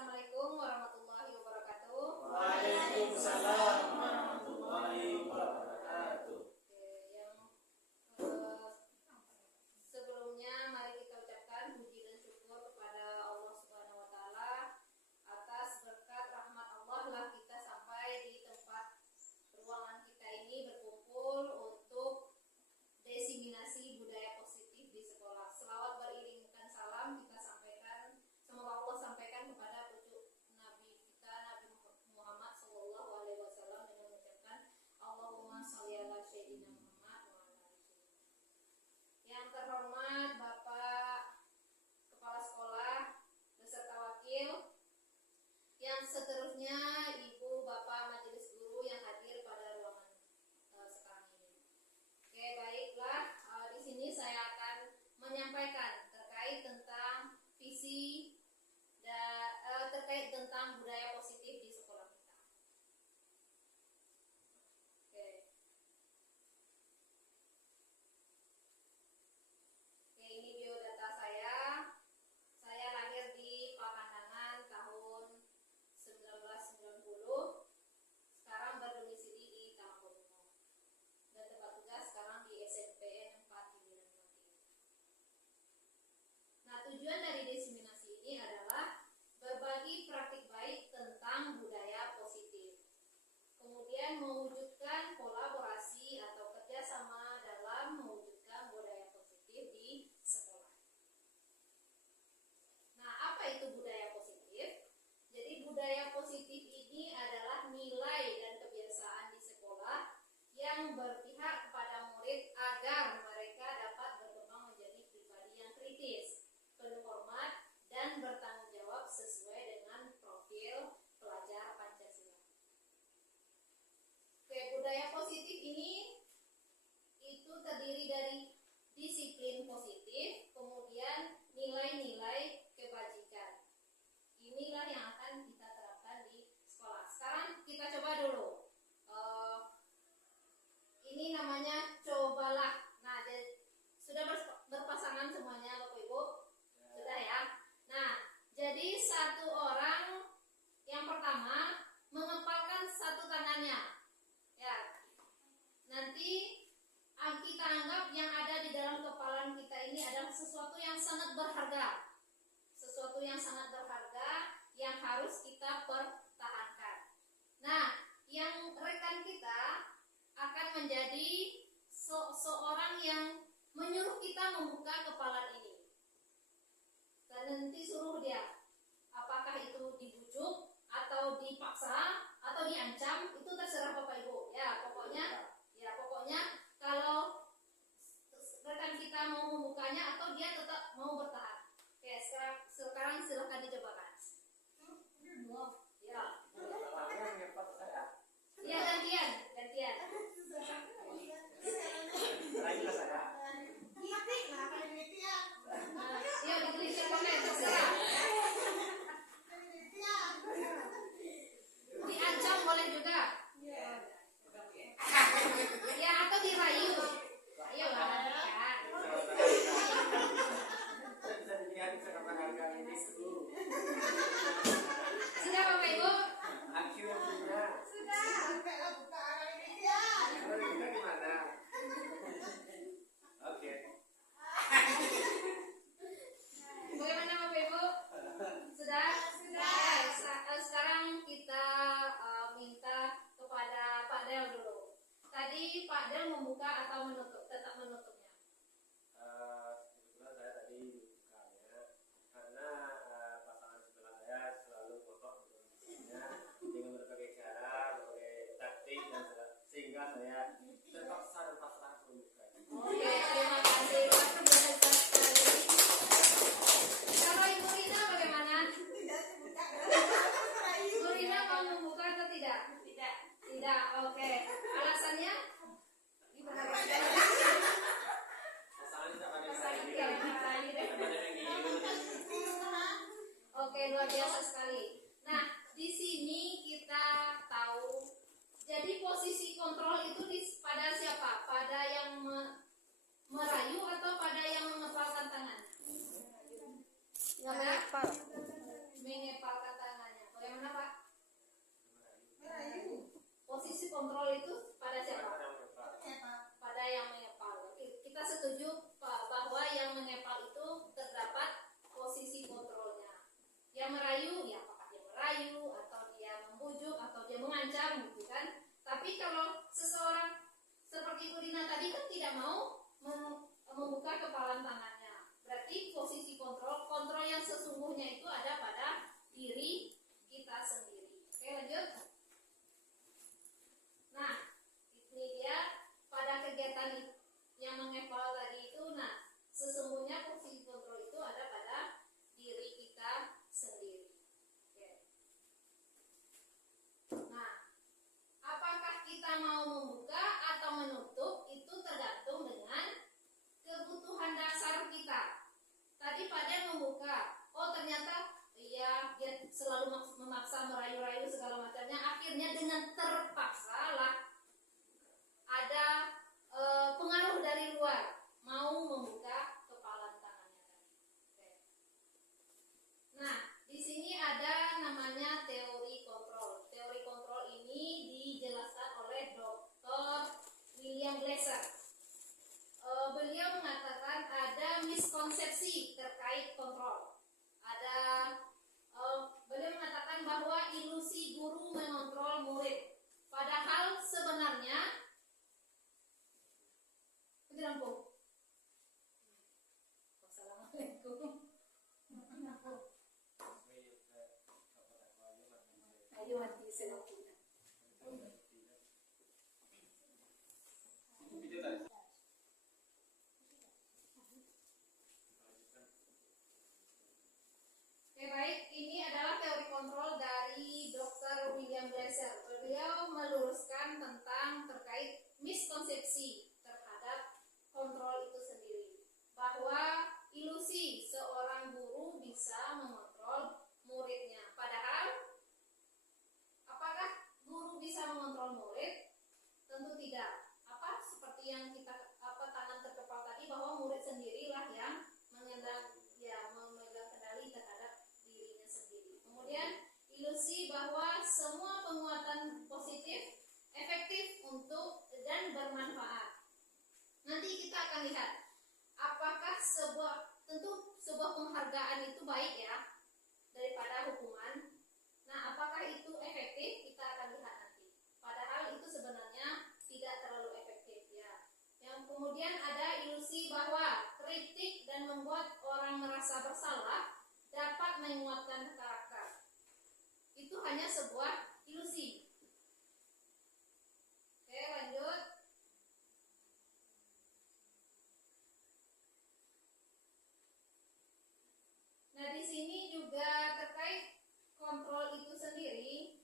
Assalamualaikum warahmatullahi wabarakatuh. Waalaikumsalam warahmatullahi wabarakatuh. Sebelumnya mari kita ucapkan puji dan syukur kepada Allah Subhanahu wa taala atas berkat rahmat Allah lah kita sampai di tempat ruangan kita ini berkumpul untuk desiminasi budaya positif di sekolah. Selawat beriringkan salam kita sampaikan, semoga Allah sampaikan kepada pucuk Nabi kita Nabi Muhammad sallallahu alaihi wasallam dengan mengucapkan Allahumma shalli ala sayyidina Muhammad wa ala ali sayyidina. Yang terhormat Bapak Kepala Sekolah beserta wakil, yang seterusnya Ibu Bapak Majelis Guru yang hadir pada ruangan sekarang ini. Oke, baiklah, di sini saya akan menyampaikan terkait tentang visi dan terkait tentang budaya positif di sekolah kita. Oke. Oke, ini biodata saya. Saya lahir di Pakandangan tahun 1990. Sekarang berdomisili di Tamanggunung. Dan tempat tugas sekarang di SMPN 4 Pimpinan Pati. Nah, tujuan dari desiminasi ini adalah berbagi praktik baik tentang budaya positif. Kemudian mewujudkan kolaborasi atau kerjasama dalam mewujudkan budaya positif di sekolah. Nah, apa itu budaya positif? Jadi budaya positif ini adalah nilai dan kebiasaan di sekolah yang berpihak kepada murid agar mereka dapat berkembang menjadi pribadi yang kritis, penuh hormat, dan bertanggung jawab sesuai dengan profil pelajar Pancasila. Oke, budaya positif ini itu terdiri dari disiplin positif, kemudian nilai-nilai kebajikan. Inilah yang akan kita terapkan di sekolah. Sekarang kita coba dulu. Ini namanya cobalah. Nah, sudah berpasangan semuanya Bapak Ibu? Sudah ya? Nah, jadi satu orang yang pertama mengepalkan satu tangannya. Ya. Nanti kita anggap yang ada di dalam kepalan kita ini adalah sesuatu yang sangat berharga. Sesuatu yang sangat berharga yang harus kita pertahankan. Nah, yang rekan kita akan menjadi seorang yang menyuruh kita membuka kepalan ini. Dan nanti suruh dia, apakah itu dibujuk atau dipaksa atau diancam, itu terserah Bapak Ibu. Ya, pokoknya kalau rekan kita mau membukanya atau dia tetap mau bertahan. Oke, sekarang silakan dicobakan. Ya. Ya, gantian. Ya, ditulis komen terserah. Diancam boleh juga. Ya, atau dirayu. Ayo lah. Sudah Bapak Ibu? Sudah. Oke. Bagaimana Bapak Ibu? Sudah? Sekarang kita minta kepada Pak Del dulu. Tadi Pak Del membuka atau menutup? Tetap menutupnya. Kebetulan saya tadi bukanya karena pasangan sebelah saya selalu kotor dengan berbagai cara, berbagai taktik dan sehingga saya terpaksa dan pasrah membuka. Oke, terima kasih. Luar biasa sekali. Kalau Ibu Rina bagaimana? Ibu Rina mau membuka atau tidak? Tidak. Oke. Alasannya? Gimana? Pasangan tidak pada Oke, luar biasa sekali. Nah, di sini kita tahu, jadi posisi kontrol itu pada siapa? Pada yang merayu atau pada yang mengepalkan tangan? Mengepalkan tangan. miskonsepsi terkait kontrol. Ada beliau mengatakan bahwa ilusi guru mengontrol murid, padahal sebenarnya Assalamualaikum. Ayo mati selaku. Oke, baik, ini adalah teori kontrol dari Dr. William Glasser. Beliau meluruskan tentang terkait miskonsepsi terhadap kontrol itu sendiri, bahwa ilusi seorang guru bisa mengontrol muridnya. Padahal apakah guru bisa mengontrol murid? Tentu tidak. Seperti yang kita tangan terkepal tadi, bahwa murid sendirilah yang memegang kendali terhadap dirinya sendiri. Kemudian ilusi bahwa semua penguatan positif efektif untuk dan bermanfaat. Nanti kita akan lihat apakah tentu sebuah penghargaan itu baik ya daripada hukuman. Nah, apakah itu efektif? Kita akan lihat nanti. Padahal itu sebenarnya tidak terlalu efektif ya. Yang kemudian ada ilusi bahwa kritik dan membuat orang merasa bersalah dapat menguatkan karakter. Itu hanya sebuah ilusi. Oke, lanjut. Nah, di sini juga terkait kontrol itu sendiri.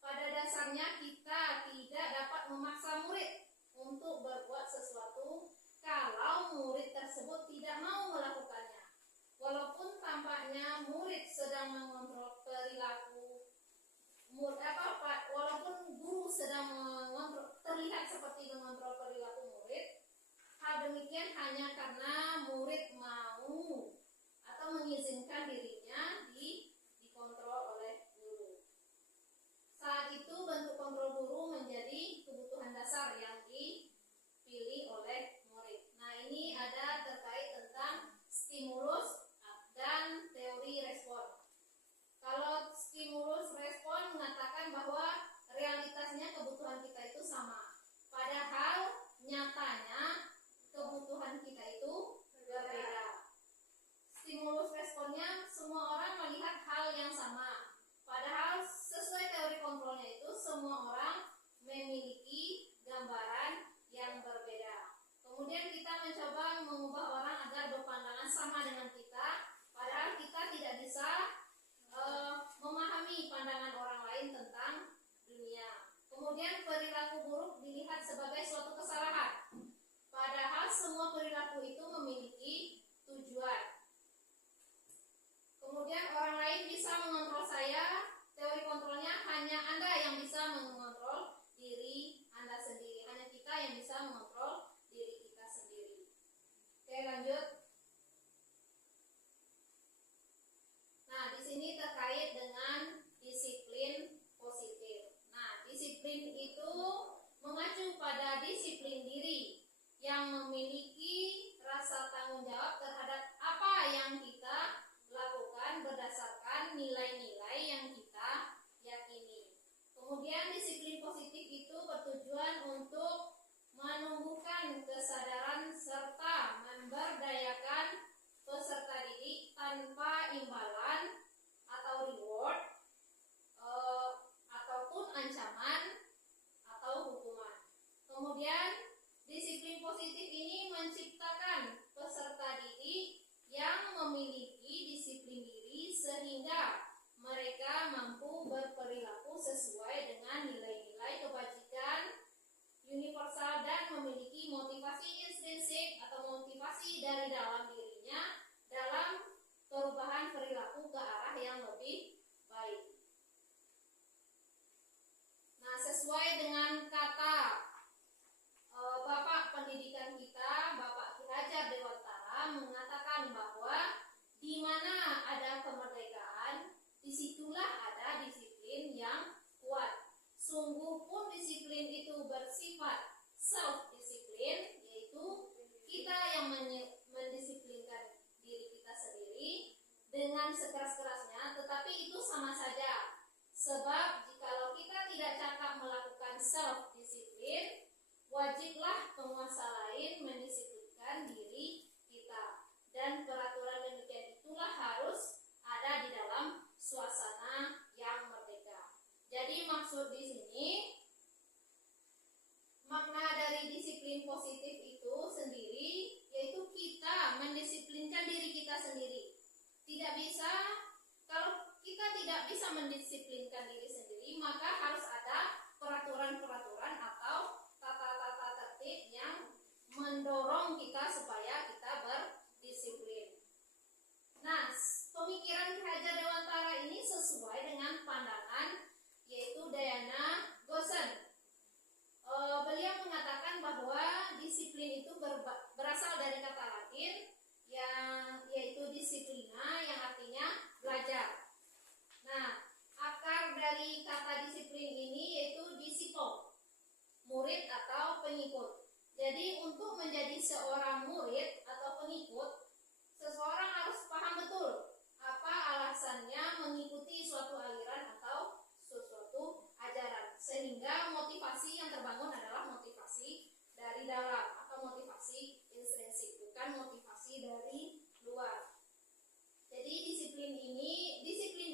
Pada dasarnya kita tidak dapat memaksa murid untuk berbuat sesuatu kalau murid tersebut tidak mau melakukannya. Walaupun tampaknya murid sedang mengontrol perilaku walaupun guru sedang terlihat seperti mengontrol perilaku murid, hal demikian hanya karena murid mau atau mengizinkan dirinya dikontrol oleh guru. Saat itu bentuk kontrol guru menjadi kebutuhan dasar yang dipilih oleh sama saja. Sebab jikalau kita tidak cakap melakukan self disiplin, wajiblah penguasa lain mendisiplinkan diri kita. Dan peraturan demikian itulah harus ada di dalam suasana yang merdeka. Jadi maksud di sini, makna dari disiplin positif itu sendiri yaitu kita mendisiplinkan diri kita sendiri. Tidak bisa, kalau kita tidak bisa mendisiplinkan diri sendiri, maka harus ada peraturan-peraturan atau tata-tata tertib yang mendorong kita supaya kita berdisiplin. Nah, pemikiran Ki Hajar Dewantara ini sesuai dengan pandangan yaitu Diana Gosen. Beliau mengatakan bahwa disiplin itu berasal dari kata Latin yang yaitu disiplina, yang artinya belajar. Nah, akar dari kata disiplin ini yaitu disipo, murid atau pengikut. Jadi untuk menjadi seorang murid atau pengikut, seseorang harus paham betul apa alasannya mengikuti suatu aliran atau sesuatu ajaran, sehingga motivasi yang terbangun adalah motivasi dari dalam atau motivasi intrinsik, bukan motivasi dari luar. Jadi disiplin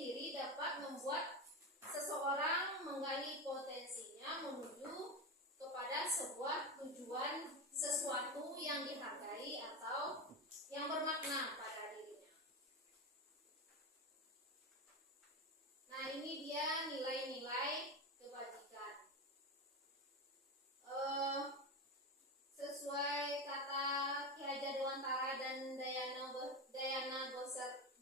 diri dapat membuat seseorang menggali potensinya menuju kepada sebuah tujuan, sesuatu yang dihargai atau yang bermakna pada dirinya. Nah, ini dia nilai-nilai kebajikan. Sesuai kata Ki Hajar Dewantara dan Diana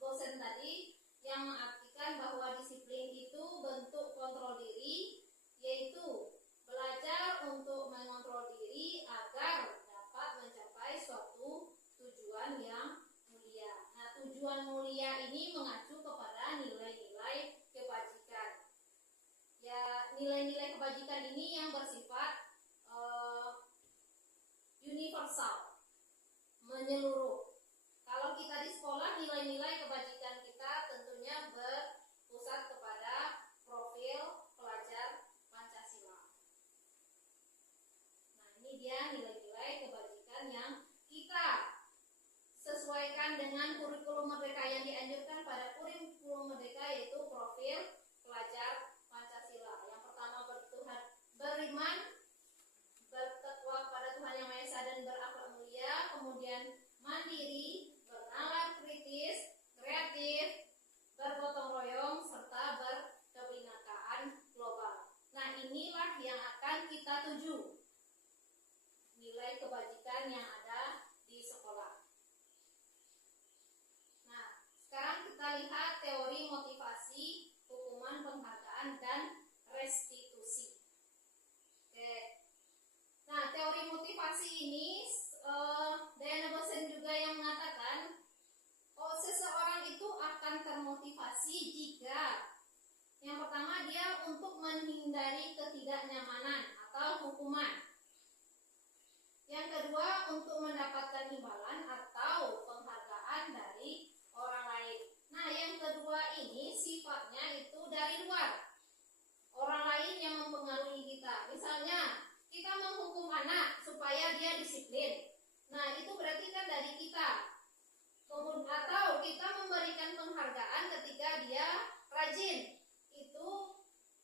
Gosen tadi, yang mengartikan bahwa disiplin itu bentuk kontrol diri, yaitu belajar untuk mengontrol diri agar dapat mencapai suatu tujuan yang mulia. Nah, tujuan mulia ini mengacu kepada nilai-nilai kebajikan. Ya, nilai-nilai kebajikan ini yang bersifat universal, menyeluruh. Kalau kita di sekolah, nilai-nilai kebajikan kita tentunya berpusat kepada profil pelajar Pancasila. Nah, ini dia nilai-nilai kebajikan yang kita sesuaikan dengan kurikulum merdeka yang dianjurkan pada kurikulum merdeka, yaitu profil pelajar Pancasila. Yang pertama, beriman, bertakwa kepada Tuhan Yang Maha Esa dan berakhlak mulia, kemudian mandiri, bernalar kritis, kreatif, bergotong royong, serta berkebinekaan global. Nah, inilah yang akan kita tuju, nilai kebajikan yang ada di sekolah. Nah, sekarang kita lihat teori motivasi, hukuman, penghargaan, dan restitusi. Oke. Nah, teori motivasi ini Diana Gosen juga yang mengatakan seseorang itu akan termotivasi jika yang pertama dia untuk menghindari ketidaknyamanan atau hukuman. Yang kedua, untuk mendapatkan imbalan atau penghargaan dari orang lain. Nah, yang kedua ini sifatnya itu dari luar. Orang lain yang mempengaruhi kita. Misalnya, kita menghukum anak supaya dia disiplin. Nah, itu berarti kan dari kita. Atau kita memberikan penghargaan ketika dia rajin. Itu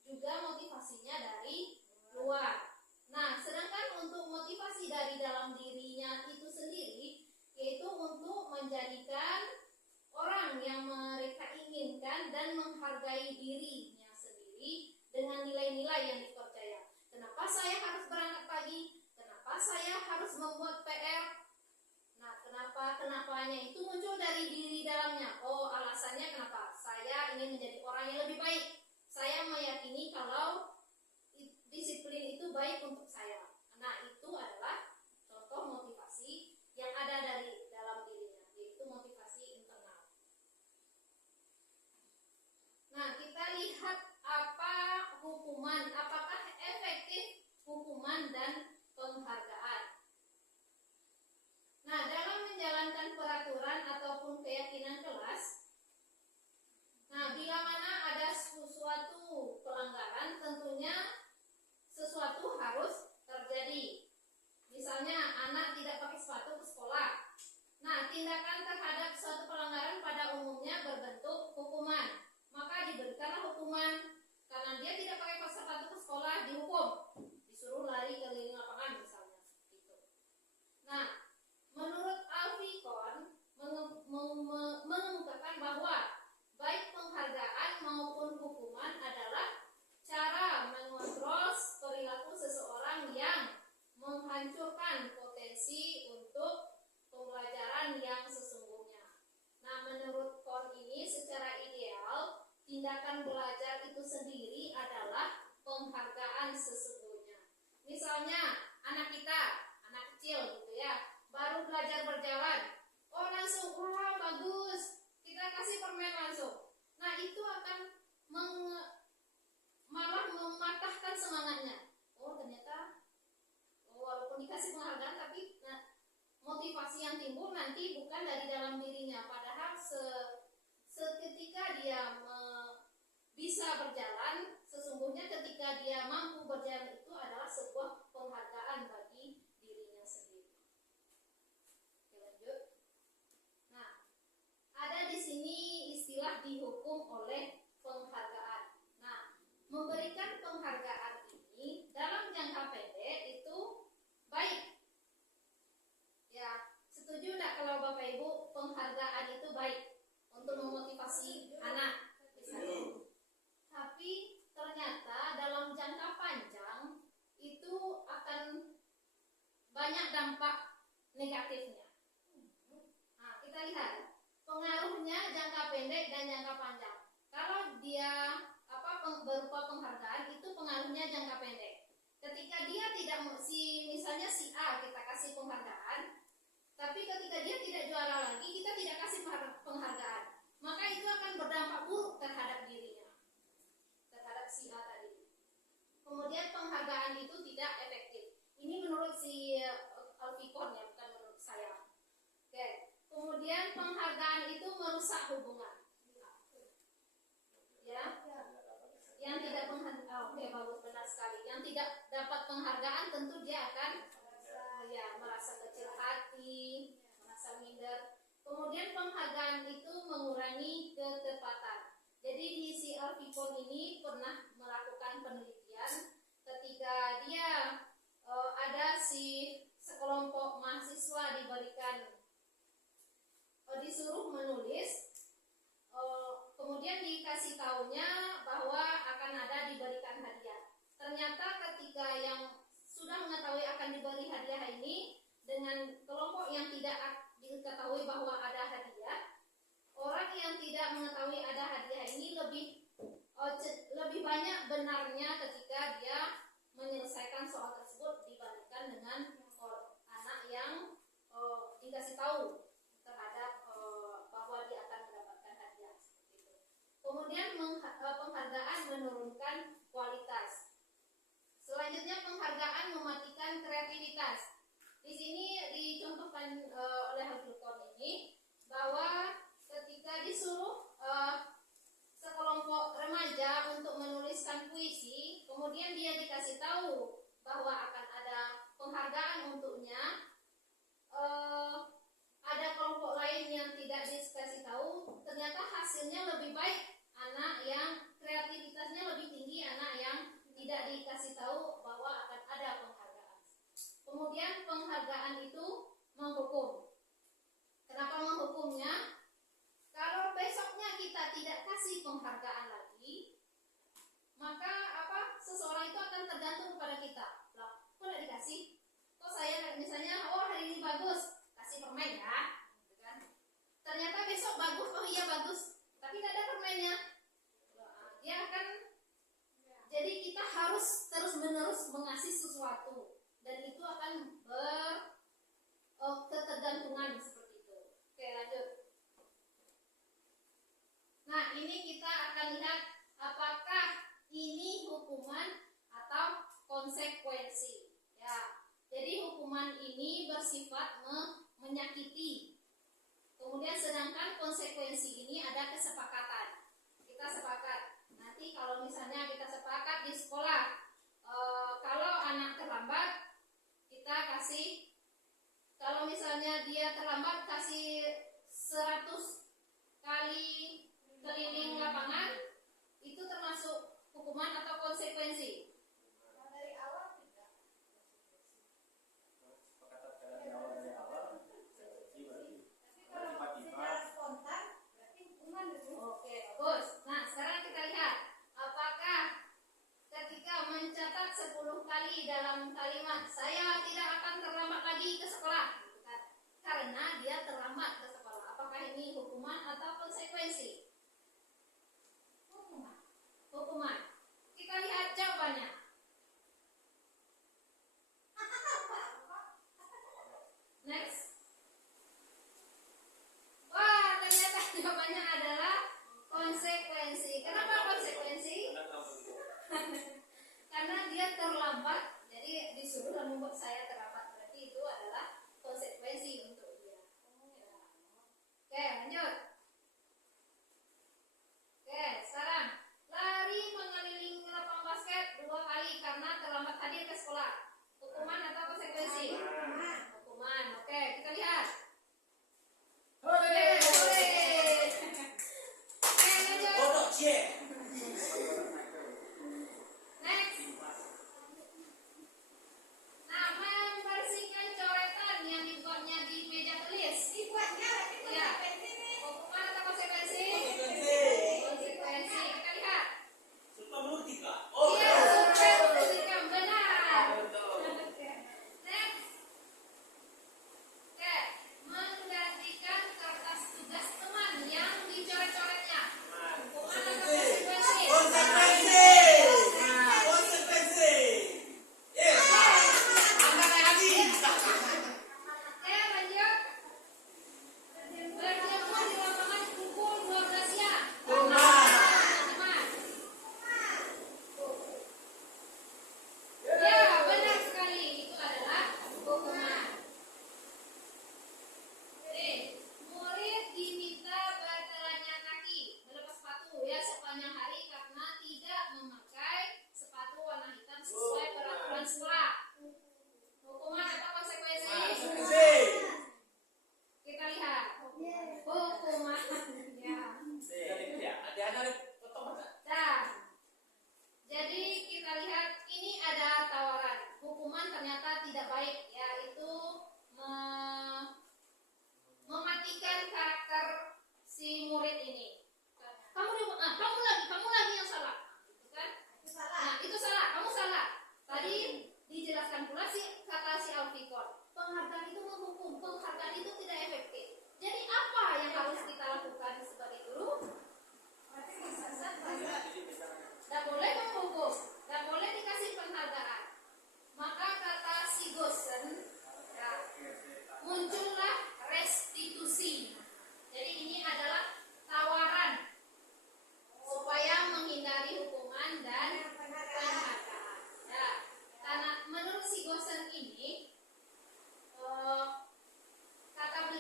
juga motivasinya dari luar. Nah, sedangkan untuk motivasi dari dalam dirinya itu sendiri, yaitu untuk menjadikan orang yang mereka inginkan dan menghargai dirinya sendiri dengan nilai-nilai yang dipercaya. Kenapa saya harus berangkat pagi? Kenapa saya harus membuat PR? Nah, kenapanya itu muncul dari diri dalamnya. Oh, alasannya kenapa? Saya ingin menjadi orang yang lebih baik. Saya meyakini kalau disiplin itu baik untuk saya. Nah, itu adalah contoh motivasi yang ada dari dalam dirinya, yaitu motivasi internal. Nah, kita lihat apa hukuman, apakah efektif hukuman dan penghargaan. Nah, dalam menjalankan peraturan ataupun keyakinan kelas, nah, bila mana ada bisa berjalan, sesungguhnya ketika dia mampu berjalan itu adalah sebuah penghargaan bagi dirinya sendiri. Oke, lanjut. Nah, ada di sini istilah dihukum oleh penghargaan. Nah, memberikan penghargaan ini dalam jangka pendek itu baik. Ya, setuju enggak kalau Bapak Ibu penghargaan itu baik untuk memotivasi anak misalnya? Tapi ternyata dalam jangka panjang itu akan banyak dampak negatifnya. Nah, kita lihat pengaruhnya jangka pendek dan jangka panjang. Kalau dia berupa penghargaan itu pengaruhnya jangka pendek. Ketika dia tidak misalnya si A kita kasih penghargaan, tapi ketika dia tidak juara lagi kita tidak kasih penghargaan, maka itu akan berdampak buruk terhadap dirinya, terhadap si A tadi. Kemudian penghargaan itu tidak efektif. Ini menurut si Alfikon ya, bukan menurut saya. Oke. Kemudian penghargaan itu merusak hubungan. Ya. Yang tidak bagus, benar sekali. Yang tidak dapat penghargaan tentu dia akan merasa kecil hati, merasa minder. Kemudian penghargaan itu mengurangi ketepatan. Jadi di si Alfikon ini pernah melakukan penelitian ketika dia ada si sekelompok mahasiswa disuruh menulis, kemudian dikasih tahunya bahwa akan ada diberikan hadiah. Ternyata ketika yang sudah mengetahui akan diberi hadiah ini dengan kelompok yang tidak diketahui bahwa ada hadiah, orang yang tidak mengetahui ada hadiah ini lebih banyak benarnya ketika dia menyelesaikan soal tersebut dibandingkan dengan anak yang dikasih tahu terhadap bahwa dia akan mendapatkan hadiah seperti itu. Kemudian penghargaan menurunkan kualitas. Selanjutnya penghargaan mematikan kreativitas. Di sini dicontohkan oleh Alfikon ini bahwa ketika disuruh sekelompok remaja untuk menuliskan puisi, kemudian dia dikasih tahu bahwa akan ada penghargaan untuknya, ada kelompok lain yang tidak dikasih tahu, ternyata hasilnya lebih baik anak yang kreativitasnya lebih tinggi, anak yang tidak dikasih tahu bahwa akan ada penghargaan. Kemudian penghargaan itu menghukum. Kenapa menghukumnya? Kalau besoknya kita tidak kasih penghargaan lagi, maka seseorang itu akan tergantung kepada kita. Lah, kok tidak dikasih? Kok saya misalnya, hari ini bagus, kasih permen ya, gitu kan? Ternyata besok bagus, iya bagus, tapi tidak ada permennya. Dia akan, jadi kita harus terus menerus mengasih sesuatu, dan itu akan ketergantungan seperti itu. Oke, lanjut. Nah, ini kita akan lihat apakah ini hukuman atau konsekuensi. Ya, jadi hukuman ini bersifat menyakiti. Kemudian sedangkan konsekuensi ini ada kesepakatan. Kita sepakat. Nanti kalau misalnya kita sepakat di sekolah, kalau anak terlambat, kita kasih. Kalau misalnya dia terlambat, kasih 100 kali keliling lapangan, itu termasuk hukuman atau konsekuensi? Dari awal tidak. Kesepakatan dari awal. Tapi kalau secara spontan berarti hukuman itu. Oke, bagus. Nah, sekarang kita lihat apakah ketika mencatat 10 kali dalam kalimat saya tidak akan terlambat lagi ke sekolah, gitu kan? Karena dia terlambat ke sekolah. Apakah ini hukuman atau konsekuensi? Hukuman. Kita lihat jawabannya. Next. Wah, ternyata jawabannya adalah konsekuensi. Kenapa konsekuensi? Karena dia terlambat, jadi disuruh dan membuat saya terlambat. Berarti itu adalah konsekuensi untuk dia. Oke, lanjut. Oke, sekarang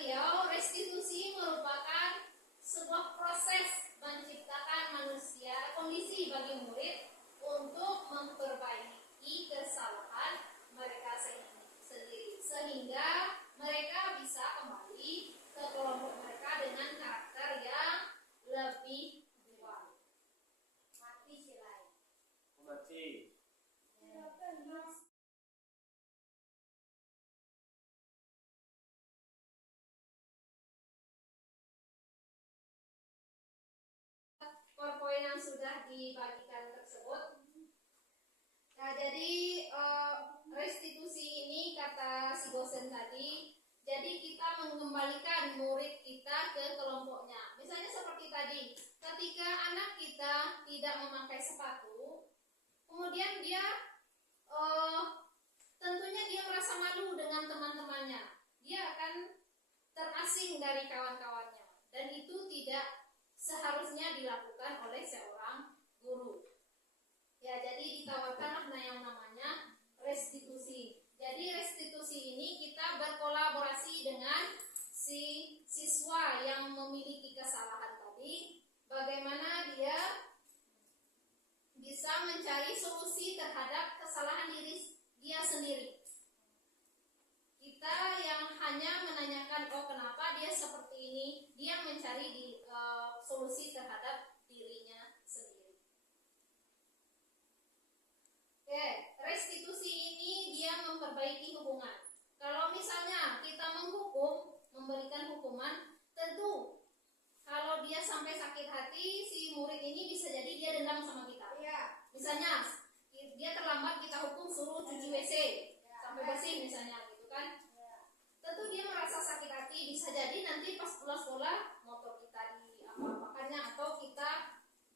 beliau, restitusi merupakan sebuah proses menciptakan manusia, kondisi bagi murid untuk memperbaiki kesalahan mereka sendiri, sehingga mereka bisa kembali ke kelompok mereka dengan karakter yang lebih kuat. Mati silai. Mati. PowerPoint yang sudah dibagikan tersebut. Nah, jadi restitusi ini kata si dosen tadi, jadi kita mengembalikan murid kita ke kelompoknya. Misalnya seperti tadi, ketika anak kita tidak memakai sepatu, kemudian dia tentunya dia merasa malu dengan teman-temannya. Dia akan terasing dari kawan-kawannya, dan itu tidak seharusnya dilakukan oleh seorang guru. Ya, jadi ditawarkanlah yang namanya restitusi. Jadi restitusi ini kita berkolaborasi dengan si siswa yang memiliki kesalahan tadi, bagaimana dia bisa mencari solusi terhadap kesalahan diri dia sendiri. Kita yang hanya menanyakan, oh kenapa dia seperti ini, dia mencari solusi terhadap dirinya sendiri. Oke, restitusi ini dia memperbaiki hubungan. Kalau misalnya kita menghukum, memberikan hukuman, tentu kalau dia sampai sakit hati, si murid ini bisa jadi dia dendam sama kita. Misalnya dia terlambat, kita hukum suruh cuci WC sampai bersih misalnya, gitu kan? Tentu dia merasa sakit hati, bisa jadi nanti pas pulang sekolah motor kita diapa-apakannya atau kita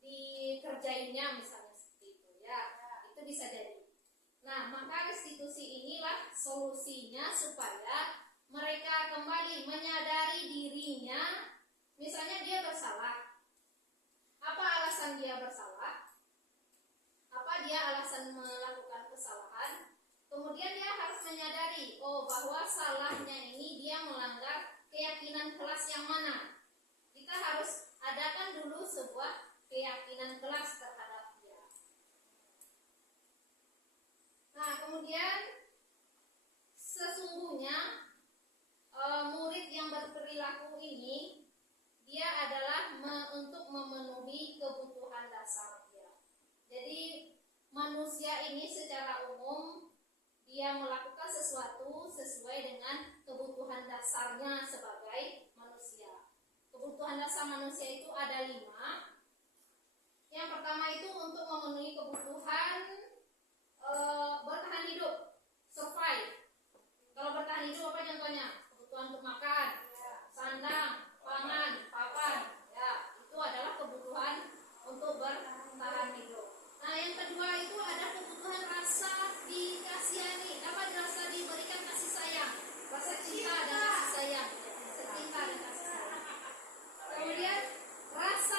dikerjainnya misalnya seperti itu ya, itu bisa jadi. Nah, maka restitusi inilah solusinya supaya mereka kembali menyadari dirinya. Misalnya dia bersalah, apa alasan dia bersalah, apa dia alasan melakukan kesalahan. Kemudian dia harus menyadari, oh bahwa salahnya ini dia melanggar keyakinan kelas yang mana. Kita harus adakan dulu sebuah keyakinan kelas terhadap dia. Nah, kemudian sesungguhnya murid yang berperilaku ini dia adalah untuk memenuhi kebutuhan dasar dia. Jadi manusia ini secara umum dia melakukan sesuatu sesuai dengan kebutuhan dasarnya sebagai manusia. Kebutuhan dasar manusia itu ada 5. Yang pertama itu untuk memenuhi kebutuhan bertahan hidup, survive. Kalau bertahan hidup apa contohnya? Kebutuhan untuk makan, sandang, pangan, papan. Ya, itu adalah kebutuhan untuk bertahan hidup. Nah, yang kedua itu ada kebutuhan rasa dikasihani, rasa diberikan kasih sayang, rasa cinta dan kasih sayang, cinta dan kasih sayang. Kemudian rasa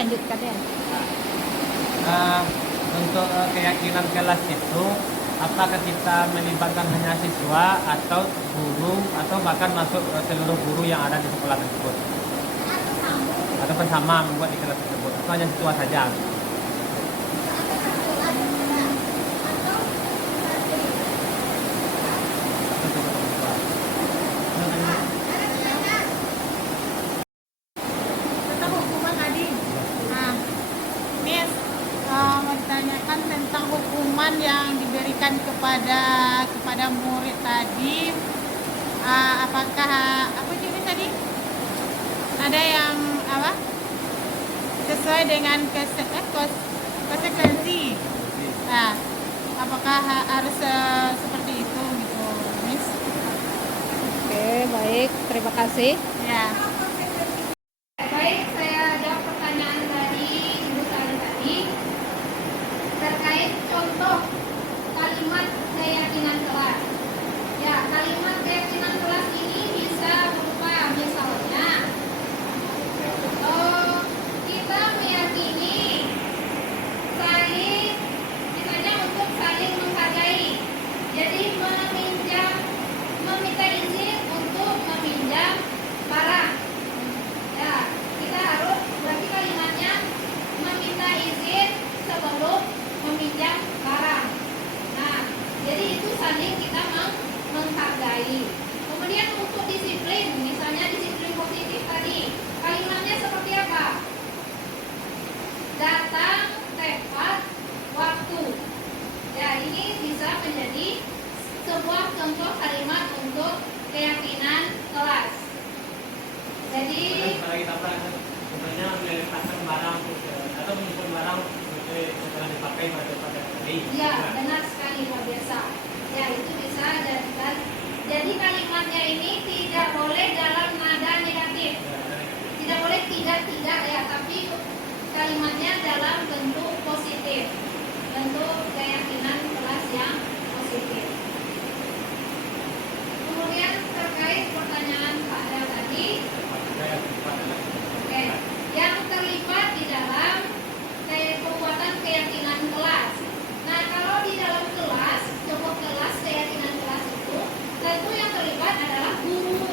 lanjutkan ya. Untuk keyakinan kelas itu, apakah kita melibatkan hanya siswa atau guru atau bahkan masuk seluruh guru yang ada di sekolah tersebut? Ataupun sama membuat di kelas tersebut atau hanya siswa saja? Tentang hukuman tadi. Nah, Miss, mau ditanyakan tentang hukuman yang diberikan kepada murid tadi. Apakah apa juga tadi? Ada yang apa? Sesuai dengan konsekuensi. Nah, apakah harus seperti itu gitu, Miss? Oke, baik. Terima kasih. Ya. Baik, saya jawab pertanyaan dari Ibu Sari tadi terkait contoh kalimat keyakinan kelas. Ya, kalimat keyakinan kelas ini bisa berupa misalnya kita meyakini saling, misalnya untuk saling menghargai. Jadi meminta izin untuk meminjam barang. Ya, kita harus berarti kalimatnya meminta izin sebelum meminjam barang. Nah, jadi itu saling kita menghargai. Kemudian untuk disiplin, misalnya disiplin positif tadi, kalimatnya seperti apa? Datang tepat waktu. Ya, ini bisa menjadi sebuah contoh kalimat untuk keyakinan kelas. Jadi Kalau kita sebenarnya melepaskan barang atau menyimpan barang setelah dipakai pada hari. ya, benar sekali Pak biasa. Ya, itu bisa jadikan. Jadi kalimatnya ini tidak boleh dalam nada negatif. Tidak boleh tidak ya, tapi kalimatnya dalam bentuk positif. Bentuk keyakinan kelas yang positif. Kemudian terkait pertanyaan Pak Del tadi, oke, yang terlibat di dalam pembuatan keyakinan kelas. Nah, kalau di dalam kelas, sebuah kelas keyakinan kelas itu, tentu yang terlibat adalah guru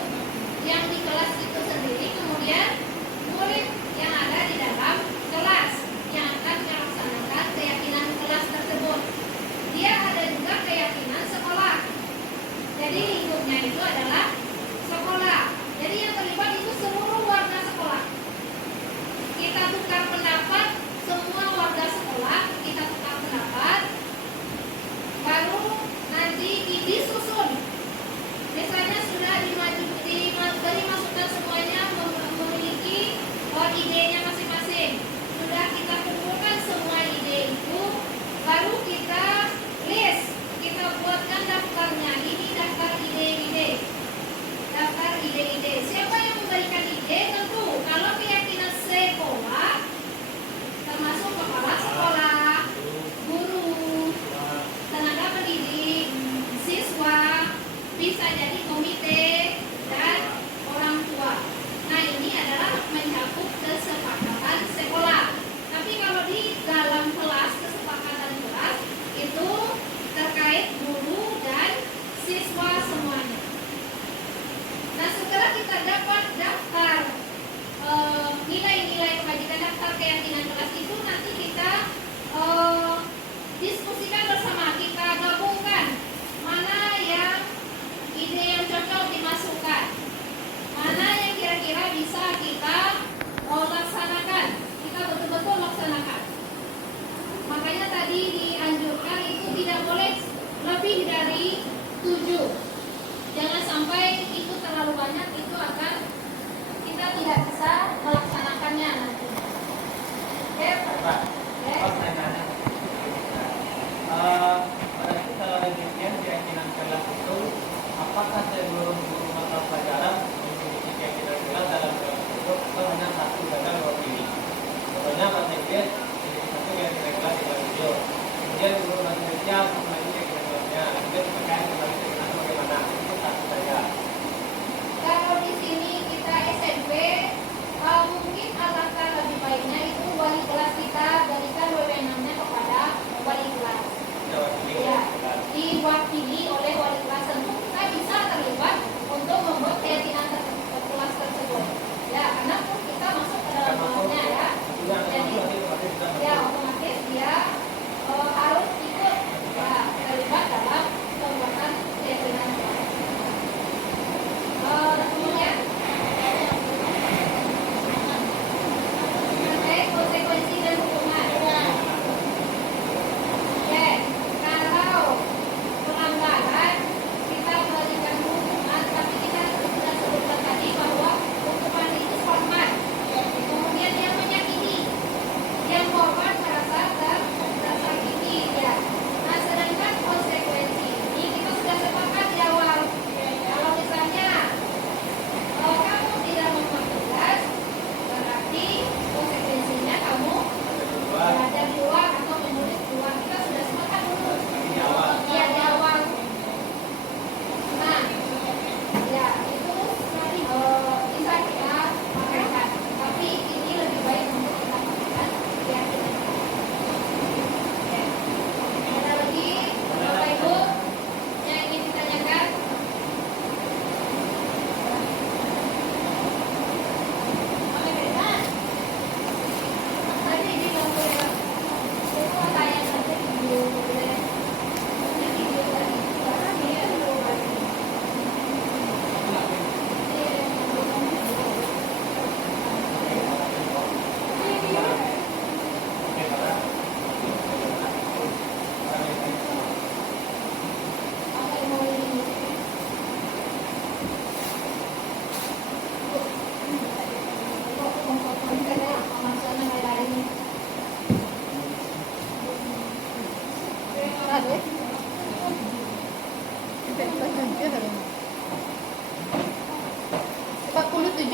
yang di kelas itu sendiri, kemudian murid yang ada di dalam kelas yang akan melaksanakan keyakinan kelas tersebut. Dia ada juga keyakinan sekolah. Jadi lingkupnya itu adalah sekolah. Jadi yang terlibat itu seluruh warga sekolah. Kita tukar pendapat, semua warga sekolah kita tukar pendapat, baru nanti disusun. Misalnya sudah dari masukan semuanya memiliki idenya masing-masing. Sudah kita kumpulkan semua ide itu, baru kita list, kita buatkan daftarnya. Ini daftar ide-ide. Daftar ide-ide. Siapa yang memberikan ide? Tentu kalau keyakinan sekolah termasuk kepala sekolah, guru, tenaga pendidik, siswa, bisa jadi komite dan orang tua. Nah, ini adalah mencakup kesepakatan sekolah. Tapi kalau di dalam kelas, kesepakatan kelas itu terkait guru dan siswa semuanya. Nah, setelah kita dapat daftar nilai-nilai kebajikan, daftar keyakinan kelas itu, nanti kita diskusikan bersama, kita gabungkan mana yang ide yang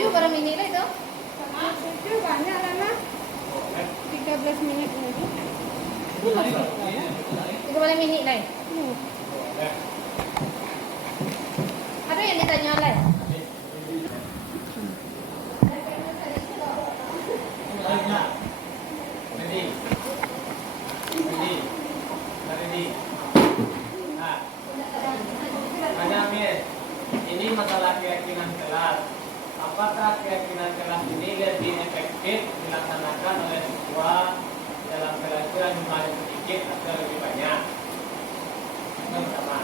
7 berapa menit lah itu? Itu banyak lama. 13 menit lagi. Itu boleh menit lah. Ada yang ditanya lah. Ini masalah keyakinan kelas. Apakah keyakinan kelas ini lebih efektif dilaksanakan oleh siswa dalam kelas itu yang jumlahnya sedikit atau lebih banyak? Itu pertama.